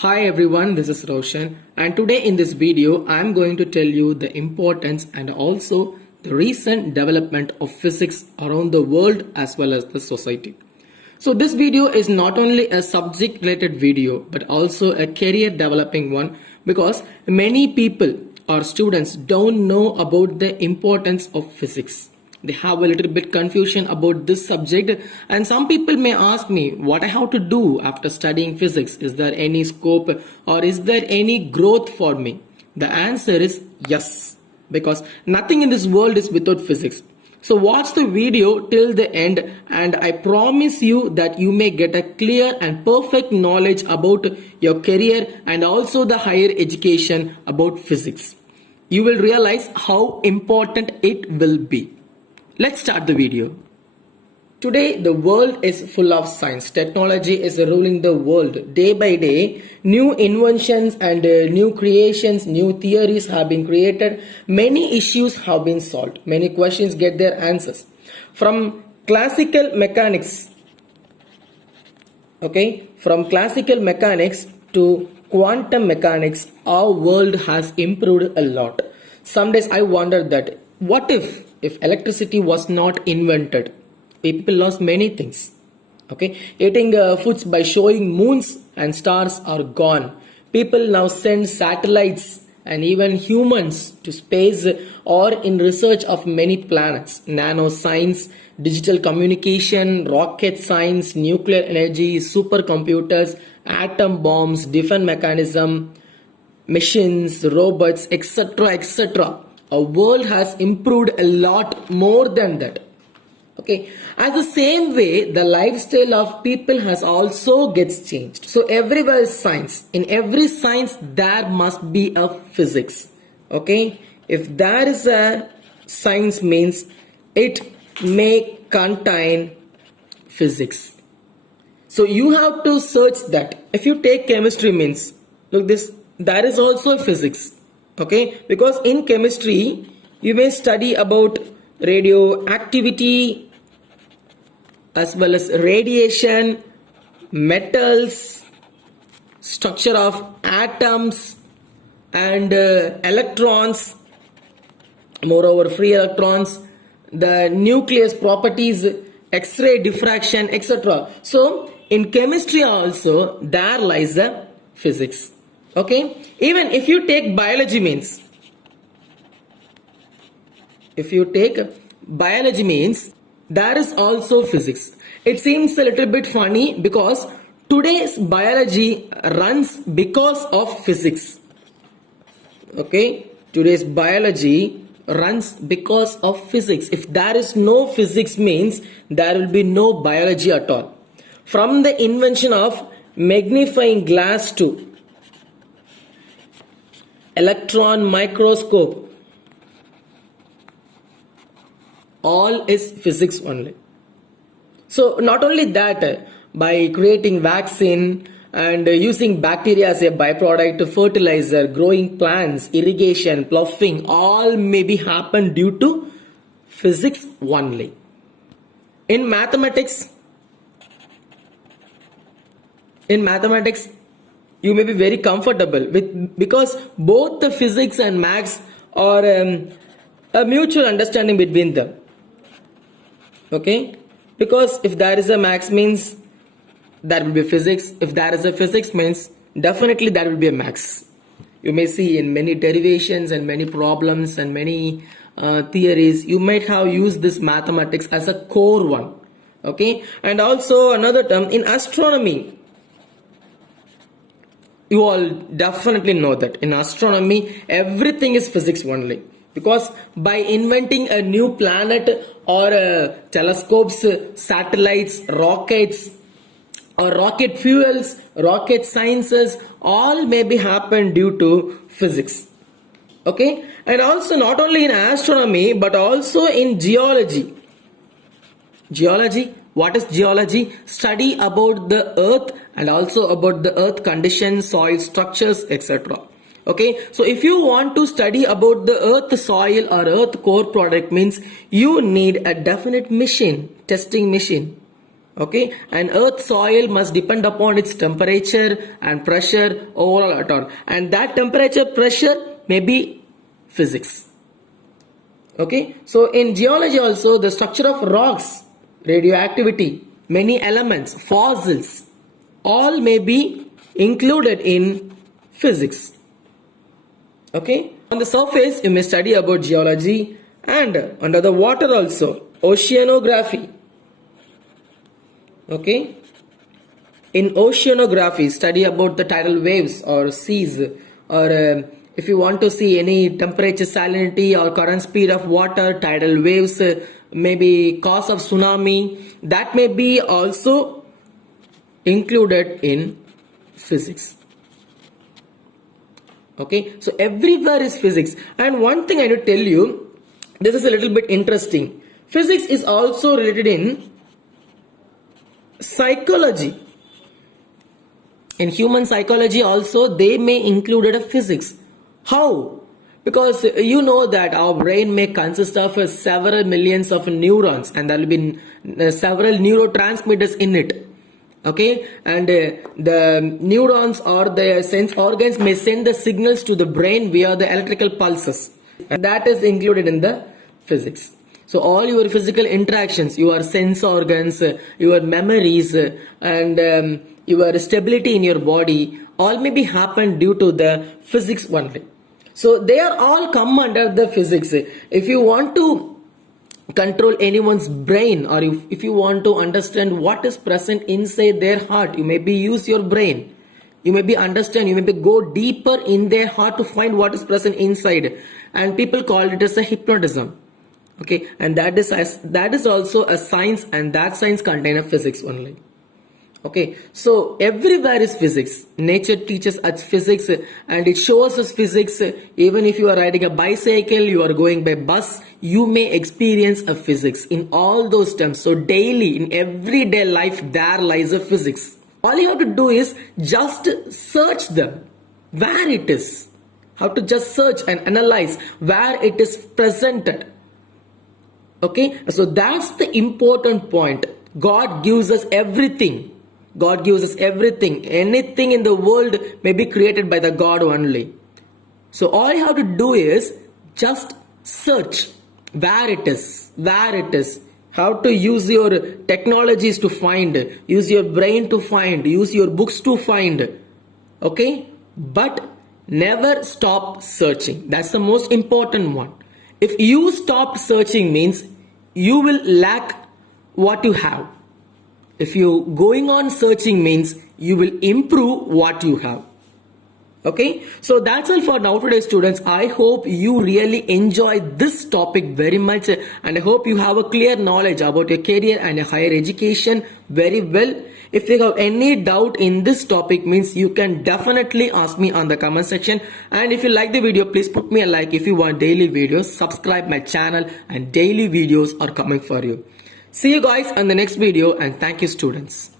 Hi everyone, this is Roshan, and today in this video I am going to tell you the importance and also the recent development of physics around the world as well as the society. So this video is not only a subject related video but also a career developing one because many people or students don't know about the importance of physics. They have a little bit confusion about this subject, and some people may ask me what I have to do after studying physics. Is there any scope or is there any growth for me? The answer is yes, because nothing in this world is without physics. So watch the video till the end and I promise you that you may get a clear and perfect knowledge about your career and also the higher education about physics. You will realize how important it will be. Let's start the video. Today the world is full of science. Technology is ruling the world. Day by day, new inventions and new creations, new theories have been created. Many issues have been solved. Many questions get their answers. From classical mechanics, from classical mechanics to quantum mechanics, our world has improved a lot. Some days I wonder that what if electricity was not invented? People lost many things. Eating foods by showing moons and stars are gone. People now send satellites and even humans to space or in research of many planets. Nanoscience, digital communication, rocket science, nuclear energy, supercomputers, atom bombs, defense mechanism, machines, robots, etc., etc. Our world has improved a lot more than that. As the same way, the lifestyle of people has also gets changed. So everywhere is science. In every science, there must be a physics. If there is a science, means it may contain physics. So you have to search that. If you take chemistry, means look this, there is also physics. Because in chemistry you may study about radioactivity as well as radiation, metals, structure of atoms and electrons, moreover free electrons, the nucleus properties, X-ray diffraction, etc. So in chemistry also there lies the physics. Even if you take biology, means there is also physics. It seems a little bit funny because today's biology runs because of physics. Today's biology runs because of physics. If there is no physics, means there will be no biology at all. From the invention of magnifying glass to electron microscope, all is physics only. So not only that, by creating vaccine and using bacteria as a byproduct, fertilizer, growing plants, irrigation, ploughing, all may be happen due to physics only. In mathematics, you may be very comfortable with, because both the physics and maths are a mutual understanding between them. Because if there is a maths, means there will be physics. If there is a physics, means definitely there will be a maths. You may see in many derivations and many problems and many theories, you might have used this mathematics as a core one. And also another term in astronomy, you all definitely know that in astronomy everything is physics only, because by inventing a new planet or telescopes, satellites, rockets or rocket fuels, rocket sciences, all may be happen due to physics. And also not only in astronomy but also in geology. What is geology? Study about the earth and also about the earth conditions, soil structures, etc. So if you want to study about the earth soil or earth core product, means you need a definite machine, testing machine. Okay, and earth soil must depend upon its temperature and pressure overall at all, and that temperature pressure may be physics. Okay, so in geology also, the structure of rocks, radioactivity, many elements, fossils, all may be included in physics. Okay, on the surface you may study about geology, and under the water also oceanography. Okay, in oceanography study about the tidal waves or seas, or if you want to see any temperature, salinity or current speed of water, tidal waves, maybe cause of tsunami, that may be also included in physics. Okay, so everywhere is physics. And one thing I need to tell you, this is a little bit interesting. Physics is also related in psychology. In human psychology also, they may include a physics. How? Because you know that our brain may consist of several millions of neurons, and there will be several neurotransmitters in it. Okay, and the neurons or the sense organs may send the signals to the brain via the electrical pulses, and that is included in the physics. So all your physical interactions, your sense organs, your memories, and your stability in your body, all may be happened due to the physics only. So they are all come under the physics. If you want to control anyone's brain, or if you want to understand what is present inside their heart, you maybe use your brain. You maybe understand, you maybe go deeper in their heart to find what is present inside, and people call it as a hypnotism. Okay, and that is also a science, and that science contains physics only. Okay, so everywhere is physics. Nature teaches us physics, and it shows us physics. Even if you are riding a bicycle, you are going by bus, you may experience a physics in all those terms. So daily, in everyday life, there lies a physics. All you have to do is just search them where it is. How to just search and analyze where it is presented. Okay, so that's the important point. God gives us everything. God gives us everything. Anything in the world may be created by the God only. So all you have to do is just search where it is, how to use your technologies to find, use your brain to find, use your books to find. Okay, but never stop searching. That's the most important one. If you stop searching, means you will lack what you have. If you going on searching, means you will improve what you have. Okay, so that's all for now today, students. I hope you really enjoy this topic very much, and I hope you have a clear knowledge about your career and your higher education very well. If you have any doubt in this topic, means you can definitely ask me on the comment section. And if you like the video, please put me a like. If you want daily videos, subscribe my channel, and daily videos are coming for you. See you guys on the next video, and thank you, students.